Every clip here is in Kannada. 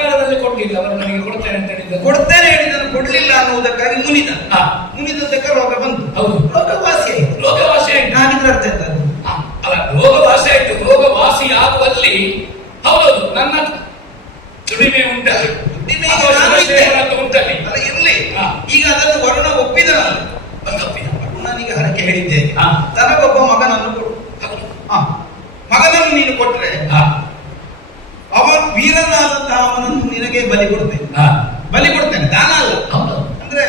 ಸಕಾಲದಲ್ಲಿ ಕೊಟ್ಟಿಲ್ಲ ಅವರು ನನಗೆ ಕೊಡ್ತೇನೆ ಅಂತ ಹೇಳಿದ್ದ. ಕೊಡ್ತೇನೆ ಹೇಳಿದನು ಕೊಡ್ಲಿಲ್ಲ ಅನ್ನುವುದಕ್ಕಾಗಿ ಮುನಿದ. ಮುನಿದಕ್ಕೆ ರೋಗ ಬಂತು ಹೌದು. ರೋಗ ವಾಸಿ ಆಯ್ತು. ರೋಗವಾಸಿ ಆಯ್ತು. ನಾನಿದ್ರ ಅರ್ಥ ಎಂತ ಅಲ್ಲ ಆ, ವಾಸಿ ಆಯ್ತು. ರೋಗ ರೋಗವಾಸಿ ಆಗುವಲ್ಲಿ ಹೌದು ನನ್ನ ದುಡಿಮೆ ಉಂಟಲ್ಲಿ. ದುಡಿಮೆ ಉಂಟಲ್ಲಿ. ಅಲ್ಲ ಇರ್ಲಿ. ಈಗ ಅದನ್ನು ವರುಣ ನಾನು ಒಪ್ಪಿದ. ವರುಣನಿಗೆ ಹರಕೆ ಹೇಳಿದ್ದೇನೆ. ತನಗೊಬ್ಬ ಮಗನನ್ನು ಕೊಡು ಹೌದು ಹಾ. ಮಗನನ್ನು ನೀನು ಕೊಟ್ರೆ ಹಾ ಅವ ವೀರನಾದಂತಹ ಅವನನ್ನು ನಿನಗೆ ಬಲಿ ಕೊಡ್ತೇನೆ. ಬಲಿ ಕೊಡ್ತೇನೆ ದಾನ ಅಲ್ಲ ಅಂದ್ರೆ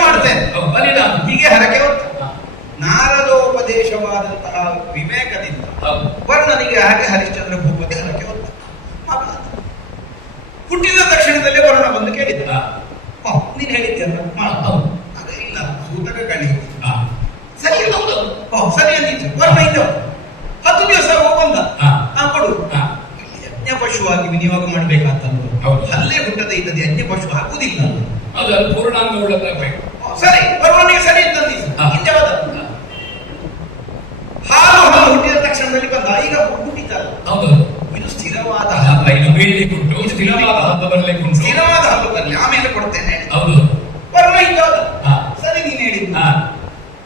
ಮಾಡ್ತೇನೆ. ಬಲಿದಾನ ಹೀಗೆ ಹರಕೆ ನಾರದೋಪದೇಶವಾದಂತಹ ವಿವೇಕದಿಂದ ವರ್ಣನಿಗೆ ಹಾಗೆ ಹರಿಶ್ಚಂದ್ರ ಭೂಪತಿ ಹರಕೆ ಹೊತ್ತ. ಹುಟ್ಟಿದ ತಕ್ಷಣದಲ್ಲಿ ವರ್ಣ ಬಂದು ಕೇಳಿದ. ಹಾ, ಓ ನೀನ್ ಹೇಳಿದ್ಯಲ್ಲ? ಅದೇ ಇಲ್ಲ ಸೂತಕ ಹಾ, ಸರಿ ಸರಿ ಅಂತ ವರ್ಣ ಇದ್ದವ ಹತ್ತು ದಿವಸ ಹೋಗ್ ಬಂದ ಹಾ. ಆ ಕೊಡು ಹಾ, ಇಲ್ಲಿ ಯಜ್ಞ ಪಶುವಾಗಿ ವಿನಿಯೋಗ ಮಾಡ್ಬೇಕಾತಂದ್ರು. ಹೌದು. ಅಲ್ಲೇ ಹುಟ್ಟದೆ ಇದ್ದದೆ ಅನ್ಯ ಪಶು ಹಾಕುವುದಿಲ್ಲ ಪೂರ್ಣಾಂಗ ಉಳ್ಳದಾಗಬೇಕು ಸರಿ ಸರಿ ಹಾಲು ಹಾಲು ಹುಟ್ಟಿದ ತಕ್ಷಣದಲ್ಲಿ ಬಂದ. ಈಗ ಹುಟ್ಟಿತಲ್ಲ ಹೌದು. ಇದು ಸ್ಥಿರವಾದ ಅಲ್ಲ, ಹಲ್ಲು. ಇದು ಬೀಳ್ಲಿಕ್ಕೆ ಉಂಟು ಸ್ಥಿರವಾದ ಹಬ್ಬ ಬರ್ಲಿಕ್ಕೆ ಉಂಟು ಸ್ಥಿರವಾದ ಹಲ್ಲು ಬರಲಿ. ಆಮೇಲೆ ಕೊಡ್ತೇನೆ. ಹೌದು ವರ್ಣ ಇದ್ದೋದ ಹಾ. ಸರಿ ನೀನ್ ಹೇಳಿದ್ದು ಹಾ,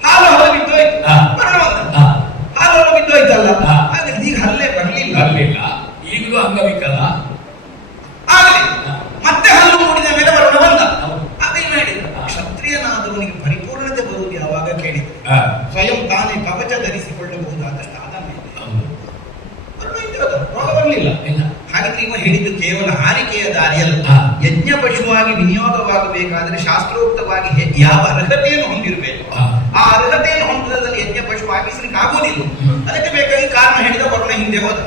ಹಾಲು ಹಾಲು ಬಿದ್ದೋಯ್ತು ಹಾ. ವರ್ಣ ಬಂದ ಹಾ, ಹಾಲು ಹಾಲು ಬಿದ್ದೋಯ್ತಲ್ಲ ಹಾ. ಹಾಗಾದ್ರೆ ಈಗ ಹಲ್ಲೆ ಬರಲಿಲ್ಲ ಬರ್ಲಿಲ್ಲ ಈಗಲೂ ಅಂಗವಿಕಲ ಆಗಲಿ ಹಾ. ಮತ್ತೆ ಹಲ್ಲು ಮೂಡಿದ ಮೇಲೆ ವರ್ಣ ಬಂದ ಹೌದು. ಆಗ ಏನು ಹೇಳಿದ ಕ್ಷತ್ರಿಯನಾದವನಿಗೆ ಪರಿಪೂರ್ಣತೆ ಬರುವುದು ಯಾವಾಗ ಕೇಳಿದ ಹಾ, ಸ್ವಯಂ ತಾನೇ ಕವಚ ಧರಿಸಿಕೊಳ್ಳಬಹುದಾದಷ್ಟು ಆದ ಮೇಲೆ ಹೌದು. ವರ್ಣ ಇದ್ದೋದ ರೋಗ ಬರಲಿಲ್ಲ ಇಲ್ಲ ಹಾಗಿದ್ರೆ ಇವ ಹೇಳಿದ್ದು ಹಾರಿಕೆಯ ದಾರಿಯಲ್ಲ. ಯಜ್ಞ ಪಶುವಾಗಿ ವಿನಿಯೋಗವಾಗಬೇಕಾದ್ರೆ ಶಾಸ್ತ್ರೋಕ್ತವಾಗಿ ಯಾವ ಅರ್ಹತೆಯನ್ನು ಹೊಂದಿರಬೇಕು? ಆ ಅರ್ಹತೆಯನ್ನು ಹೊಂದಿದಲ್ಲಿ ಯಜ್ಞ ಪಶು ಆಗಿಸ್ಲಿಕ್ಕೆ ಆಗೋದಿಲ್ಲ ಅದಕ್ಕೆ ಬೇಕಾಗಿ ಕಾರಣ ಹೇಳಿದ ವರ್ಣ ಹಿಂದೆ ಹೋದ.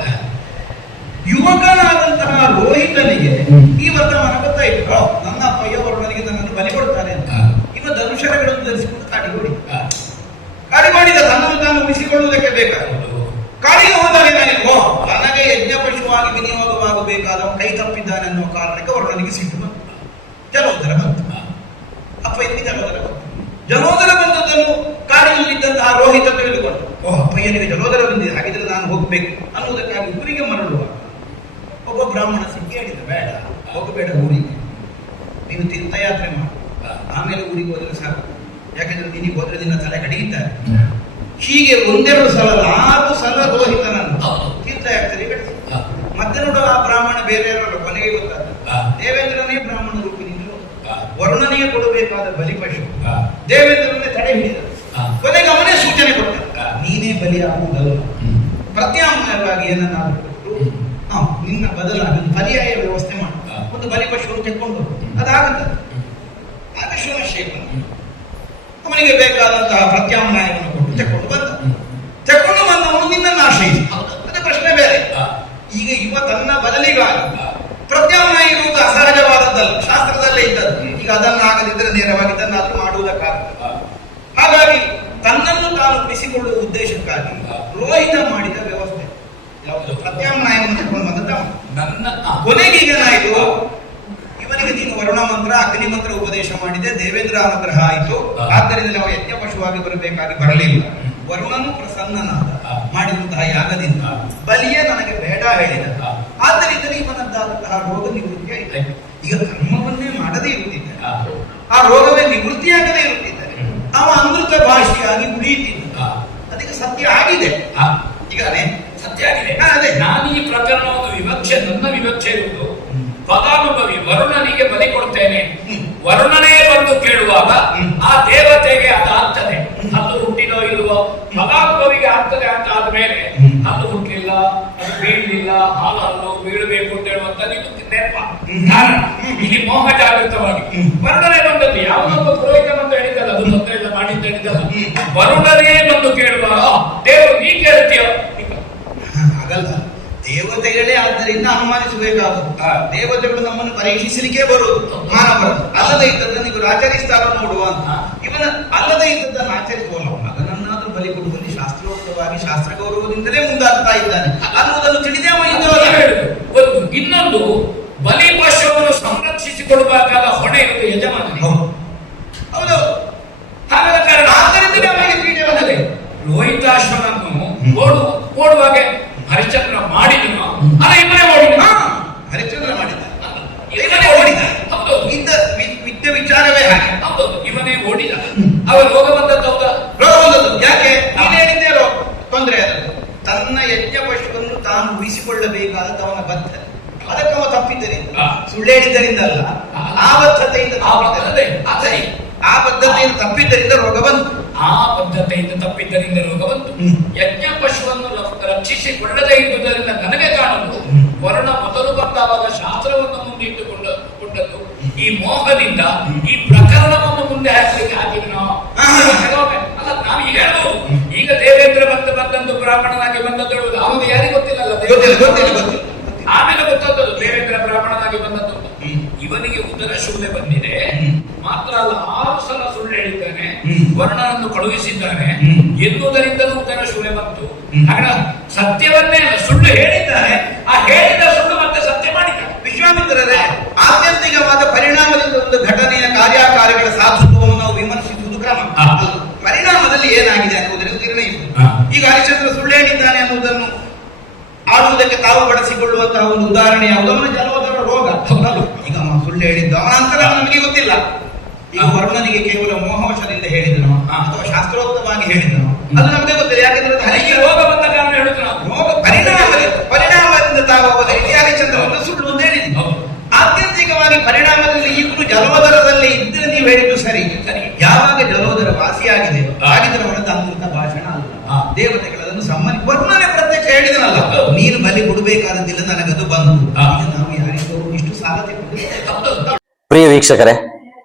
ಯುವಕನಾದಂತಹ ರೋಹಿತನಿಗೆ. ಈ ವರ್ತಮಾನ ಗೊತ್ತಾಯ್ತು ನನ್ನ ಅಪ್ಪಯ್ಯ ವರ್ಣನಿಗೆ ನನ್ನನ್ನು ಬಲಿ ಕೊಡ್ತಾರೆ ಅಂತ. ಇವ ಧನುಷರಗಳನ್ನು ಧರಿಸಿಕೊಂಡು ಕಾಡಿಗೋಡಿ ಕಾಡಿಗೋಡಿದ ತನ್ನನ್ನು ತಾನು ಉಳಿಸಿಕೊಳ್ಳುವುದಕ್ಕೆ ಬೇಕಾಗುವುದು. ಕಾಡಿಗೆ ಓ ನನಗೆ ಯಜ್ಞ ಪಶುವಾಗಿ ವಿನಿಯೋಗವಾಗಬೇಕಾದ ಕೈ ತಪ್ಪಿದ್ದಾನೆ ಅನ್ನುವ ಕಾರಣಕ್ಕೆ ವರ್ಣನಿಗೆ ಸಿಟ್ಟು ಬಂತು ಜಲೋದರ ಬಂತು ಹಾ, ಅಪ್ಪ ಎಲ್ಲಿ ಜಲೋದರ ಬಂತು ಜಲೋದರ ಬಂದದ್ದನ್ನು ಕಾಡಿನಲ್ಲಿದ್ದಂತಹ ರೋಹಿತ ತಿಳಿದುಕೊಂಡು ಅಪ್ಪಯ್ಯನಿಗೆ ಜಲೋದರ ಬಂದಿದೆ. ಹಾಗಿದ್ರೆ ನಾನು ಹೋಗ್ಬೇಕು ಅನ್ನುವುದಕ್ಕಾಗಿ ಊರಿಗೆ ಮರಳುವ ಒಬ್ಬ ಬ್ರಾಹ್ಮಣ ಸಿಕ್ಕಿ ಹೇಳಿದ ಬೇಡ ಹೋಗಬೇಡ ಊರಿಗೆ. ನೀನು ತೀರ್ಥಯಾತ್ರೆ ಮಾಡು. ಆಮೇಲೆ ಊರಿಗೆ ಹೋದ್ರೆ ಸಾಕು. ಯಾಕಂದ್ರೆ ನಿನಗೆ ಹೋದ್ರೆ ನಿನ್ನ ತಲೆ ಕಡಿಯುತ್ತಾರೆ ಹೀಗೆ ಒಂದೆರಡು ಸಲ ನಾಲ್ಕು ಆರು ಸಲ ರೋಹಿತನನ್ನು ನಾನು ತೀರ್ಥಯಾತ್ರೆ ಹಾ, ಮತ್ತೆ ನೋಡುವ ಆ ಬ್ರಾಹ್ಮಣ ಬೇರೆ ಯಾರಲ್ಲ ಕೊನೆಗೆ ಗೊತ್ತಾದ. ದೇವೇಂದ್ರನೇ ಬ್ರಾಹ್ಮಣ ರೂಪಿನಿಂದ ಹಾ. ವರುಣನಿಗೆ ಕೊಡಬೇಕಾದ ಬಲಿಪಶು. ದೇವೇಂದ್ರನೇ ತಡೆ ಹಿಡಿದ ಹಾ. ಕೊನೆಗೆ ಅವನೇ ಸೂಚನೆ ಕೊಟ್ಟ ಹಾ. ಪ್ರತ್ಯಾಮ್ನಾಯವಾಗಿ ಏನನ್ನಾದರೂ. ಹಾ, ನಿನ್ನ ಬದಲಾಗಿ ಪರ್ಯಾಯ ವ್ಯವಸ್ಥೆ ಮಾಡು. ಒಂದು ಬಲಿಪಶುವನ್ನು ತೆಕ್ಕೊಂಡು. ಅದಾಗುತ್ತದೆ. ಆಗ ಹ್ಮ್. ಅವನಿಗೆ ಬೇಕಾದಂತಹ ಪ್ರತ್ಯಾಮ್ನಾಯವನ್ನು ಕೊಟ್ಟು ತೆಕ್ಕೊಂಡು ಬಂದ. ತೆಕ್ಕೊಂಡು ಬಂದವನು ನಿನ್ನನ್ನು ಆಶ್ರಯಿಸಿ. ಅದೇ ಪ್ರಶ್ನೆ ಬೇರೆ ಈಗ ಇವ ತನ್ನ ಬದಲಿಗಾಗಿ ಪ್ರತ್ಯಾಮ್ನಾಯ ಇರುವುದು ಅಸಹಜವಾದದ್ದಲ್ಲ ಶಾಸ್ತ್ರದಲ್ಲೇ ಇದ್ದದ್ದು ಈಗ ಅದನ್ನು ಆಗದಿದ್ದರೆ ನೇರವಾಗಿ ತನ್ನ ಮಾಡುವುದಕ್ಕಾಗ್ತದೆ ಕಾರಣ ಹಾಗಾಗಿ ಉಳಿಸಿಕೊಳ್ಳುವ ಉದ್ದೇಶಕ್ಕಾಗಿ. ರೋಹಿತ ಮಾಡಿದ ವ್ಯವಸ್ಥೆ. ಯಾವುದು? ಪ್ರತ್ಯಾಮ್ನಾಯವನ್ನು ತಗೊಂಡು ಬಂದದ್ದು? ನನ್ನ ಕೊನೆಗೆ ಏನಾಯಿತು ಇವನಿಗೆ ನೀನು ವರುಣ ಮಂತ್ರ ಅಗ್ನಿ ಮಂತ್ರ ಉಪದೇಶ ಮಾಡಿದೆ ದೇವೇಂದ್ರ ಅನುಗ್ರಹ ಆಯಿತು. ಆದ್ದರಿಂದ ನಾವು ಯಜ್ಞ ಪಶುವಾಗಿ ಬರಬೇಕಾಗಿ ಬರಲಿಲ್ಲ. ವರುಣನು ಪ್ರಸನ್ನನಾದ ಮಾಡಿದಂತಹ ಯಾಗದಿಂದ ಬಲಿಯ ನನಗೆ ಬೇಡ ಹೇಳಿದ. ಆದ್ದರಿಂದ ಇವನದ್ದಾದಂತಹ ರೋಗ ನಿವೃತ್ತಿ ಆಯಿತು. ಈಗ ಕರ್ಮವನ್ನೇ ಮಾಡದೇ ಇರುತ್ತಿದ್ದ ಆ. ರೋಗವೇ ನಿವೃತ್ತಿಯಾಗದೇ ಇರುತ್ತಿದ್ದಾರೆ. ಅವ ಅಮೃತ ಭಾಷೆಯಾಗಿ ಉಳಿಯುತ್ತಿದ್ದ ಸತ್ಯ ಆಗಿದೆ ಈಗ ಅದೇ ಸತ್ಯ ಆಗಿದೆ. ಅದೇ. ನಾನು ಈ ಪ್ರಕರಣವನ್ನು ವಿವಕ್ಷೆ ನನ್ನ ವಿವಕ್ಷೆ ಇರುವುದು. ಪದಾನುಭವಿ ಫಲಾನುಭವಿ ವರುಣನಿಗೆ ಬಲಿ ಕೊಡ್ತೇನೆ. ವರುಣನೇ ಬಂದು ಕೇಳುವಾಗ ಆ ದೇವತೆಗೆ ಅದು ಆಗ್ತದೆ. ಅದು ಹುಟ್ಟಿದೋ ಇಲ್ವೋ? ಫಲಾನುಭವಿಗೆ ಆಗ್ತದೆ ಅಂತ ಆದ್ಮೇಲೆ. ಅದು ಹುಟ್ಟಲಿಲ್ಲ ಅದು ಬೀಳಲಿಲ್ಲ ಹಾಲು ಹಲ್ಲು ಬೀಳಬೇಕು ಅಂತ ಹೇಳುವಂತ ಇದು ನಾನು ಹ್ಮ್. ಕಾರಣ ಹ್ಮ್. ಇಲ್ಲಿ ಮೋಹ ಜಾಗೃತವಾಗಿ. ವರ್ಣನೆ ಬಂದದ್ದು ಯಾವುದೊಂದು ಪುರೋಹಿತ ಬಂದು ಹೇಳಿದ್ದಲ್ಲ ಅದು ತೊಂದರೆ ಇಲ್ಲ ಹೇಳಿದ್ದಲ್ಲ ವರುಣನೇ ಬಂದು ಕೇಳುವಾಗ ಆ, ದೇವರು ನೀ ಕೇಳ್ತೀಯ? ಆಗಲ್ಲ ಹಾಗಲ್ಲ. ದೇವತೆಗಳೇ ಆದ್ದರಿಂದ ಅನುಮಾನಿಸಬೇಕಾದದ್ದು. ದೇವತೆಗಳು ನಮ್ಮನ್ನು ಪರೀಕ್ಷಿಸಲಿಕ್ಕೆ ಬರುವುದು ಮಾನವರು ಅಲ್ಲದೆ ಇದ್ದದ್ದನ್ನು ಇವರು ಆಚರಿಸ್ತಾರ ನೋಡುವ ಅಂತ. ಇವನ ಅಲ್ಲದೆ ಇದ್ದದ್ದನ್ನು ಆಚರಿಸುವಲ್ಲ ಮಗನನ್ನಾದ್ರೂ ಬಲಿ ಕೊಡುವಲ್ಲಿ ಶಾಸ್ತ್ರೋಕ್ತವಾಗಿ ಶಾಸ್ತ್ರ ಗೌರವದಿಂದಲೇ ಮುಂದಾಗ್ತಾ ಇದ್ದಾನೆ. ಅನ್ನುವುದನ್ನು ತಿಳಿದೇ. ಒಂದು ಇನ್ನೊಂದು ಬಲಿ ಪಶುವನ್ನು ಸಂರಕ್ಷಿಸಿಕೊಡಬೇಕಾದ ಹೊಣೆ ಇರುವುದು ದ್ವೈತಾಶ್ರಮವನ್ನು ಓಡು ಓಡುವಾಗ ಹರಿಶ್ಚಂದ್ರ ಮಾಡಿದ್ರು ಅಲ್ಲ ಇವರೇ ಓಡಿದ್ರು ಹರಿಶ್ಚಂದ್ರ ಮಾಡಿದ. ವಿದ್ಯ ವಿಚಾರವೇ ಹಾಗೆ. ಹೌದು. ಇವನೇ ಓಡಿದ. ಅವರ ರೋಗ ಬಂದದ್ದು ಯಾಕೆ? ನೀನು ಹೇಳಿದ್ದೆ ರೋಗ ತೊಂದರೆ ಅದು. ತನ್ನ ಯಜ್ಞ ಪಶುವನ್ನು ತಾನು ಉಳಿಸಿಕೊಳ್ಳಬೇಕಾದ ತವನ ಬದ್ಧ. ಅದಕ್ಕೆ ಅವ ತಪ್ಪಿದ್ದರಿಂದ ಸುಳ್ಳು ಹೇಳಿದ್ದರಿಂದ ಅಲ್ಲ. ಆ ಬದ್ಧತೆಯಿಂದ ಆ ಬದ್ಧತೆಯಿಂದ ತಪ್ಪಿದ್ದರಿಂದ ರೋಗ ಬಂತು. ಆ ಬದ್ಧತೆಯಿಂದ ತಪ್ಪಿದ್ದರಿಂದ ರೋಗ ಬಂತು. ಯಜ್ಞ ಪಶುವನ್ನು ರಕ್ಷಿಸಿ ರಕ್ಷಿಸಿಕೊಳ್ಳದೇ ಇದ್ದುದರಿಂದ ನನಗೆ ಕಾಣಲು. ವರ್ಣ ಮೊದಲು ಬಂದಾವಾಗ ಶಾಸ್ತ್ರವನ್ನು ಮುಂದಿಟ್ಟುಕೊಂಡು ಕೊಟ್ಟದ್ದು ಈ ಮೋಹದಿಂದ ಈ ಪ್ರಕರಣವನ್ನು ಮುಂದೆ ಹಾಕಲಿಕ್ಕೆ ಹಾಕಿದ್ವಿ. ಅಲ್ಲ ನಾವು ಈಗ ಹೇಳ್ಬೋದು ಈಗ ದೇವೇಂದ್ರ ಬಂದ ಬಂದಂದು ಬ್ರಾಹ್ಮಣನಾಗಿ ಬಂದದ್ದು ಹೇಳುವುದು ಅವನು ಯಾರಿಗೂ ಗೊತ್ತಿಲ್ಲಲ್ಲ ಗೊತ್ತಿಲ್ಲ ಆಮೇಲೆ ಗೊತ್ತಾದದ್ದು ದೇವೇಂದ್ರ ಬ್ರಾಹ್ಮಣನಾಗಿ ಬಂದದ್ದು. ಇವನಿಗೆ ಉದರ ಶೂಲೆ ಬಂದಿದೆ. ಮಾತ್ರ ಅಲ್ಲ ಆರು ಸಲ ಸುಳ್ಳು ಹೇಳಿದ್ದಾನೆ ಹ್ಮ್. ವರ್ಣನನ್ನು ಕಳುಹಿಸಿದ್ದಾನೆ. ಎನ್ನುವುದರಿಂದಲೂ ಉದರ ಶೂಲೆ ಬಂತು. ಹಾಗ ಸತ್ಯವನ್ನೇ ಸುಳ್ಳು ಹೇಳಿದ್ದಾರೆ. ಆ ಹೇಳಿದ ಸುಳ್ಳು ಮತ್ತೆ ಸತ್ಯ ಮಾಡಿ ವಿಶ್ವಾಮಿತ್ರರೇ ಆತ್ಯಂತಿಕವಾದ ಪರಿಣಾಮದಿಂದ ಒಂದು ಘಟನೆಯ ಕಾರ್ಯಕಾರಿಗಳ ಸಾಧುತ್ವವನ್ನು ನಾವು ವಿಮರ್ಶಿಸುವುದು ಕ್ರಮ. ಪರಿಣಾಮದಲ್ಲಿ ಏನಾಗಿದೆ ಅನ್ನುವುದರಿಂದ ನಿರ್ಣಯಿಸುವುದು. ಈಗ ಹರಿಶ್ಚಂದ್ರ ಸುಳ್ಳು ಹೇಳಿದ್ದಾನೆ ಅನ್ನುವುದನ್ನು ಆಡುವುದಕ್ಕೆ ತಾವು ಬಳಸಿಕೊಳ್ಳುವಂತಹ ಒಂದು ಉದಾಹರಣೆ ಯಾವುದೋ ಜಲೋದರ ರೋಗ. ಈಗ ಸುಳ್ಳು ಹೇಳಿದ್ದ ಅವನ ಅಂತರ ನಮಗೆ ಗೊತ್ತಿಲ್ಲ. ಈಗ ವರ್ಣನಿಗೆ ಕೇವಲ ಮೋಹವಶದಿಂದ ಹೇಳಿದನು. ಅಥವಾ ಶಾಸ್ತ್ರೋಕ್ತವಾಗಿ ಹೇಳಿದನು ಅದು ನಮಗೆ ಗೊತ್ತಿಲ್ಲ. ಯಾಕಂದ್ರೆ ಹರಿಗೆ ರೋಗ ಬಂದ ಕಾರಣ ಹೇಳುದು ನಾವು. ರೋಗ ಪರಿಣಾಮದಿಂದ ಪರಿಣಾಮದಿಂದ ತಾವು ಅವರಿಗೆ ಹರಿಶ್ಚಂದ್ರವನ್ನು ಸುಳ್ಳು ಅಂತ ಹೇಳಿದ್ರು ಆತ್ಯಂತಿಕವಾಗಿ ಪರಿಣಾಮದಲ್ಲಿ ಈಗಲೂ ಜಲೋದರದಲ್ಲಿ ಇದ್ದರೆ ನೀವು ಹೇಳಿದ್ದು ಸರಿ. ಸರಿ. ಯಾವಾಗ ಜಲೋದರ ವಾಸಿಯಾಗಿದೆ ಆಗಿದ್ರೆ ಹೊರತು ಅಮೃತ ಭಾಷಣ ಅಲ್ಲ. ಆ ದೇವತೆಗಳದನ್ನು ಸಮ್ಮನಿ ವರ್ಣನೆ ಪ್ರತ್ಯಕ್ಷ ಹೇಳಿದನಲ್ಲ. ನೀನು ಬಲಿ ಕೊಡಬೇಕಾದಂತಿಲ್ಲ ನನಗದು ಬಂದು. ನಾವು ಯಾರಿಗೂ ಇಷ್ಟು ಸಾಲತೆ. ಪ್ರಿಯ ವೀಕ್ಷಕರೇ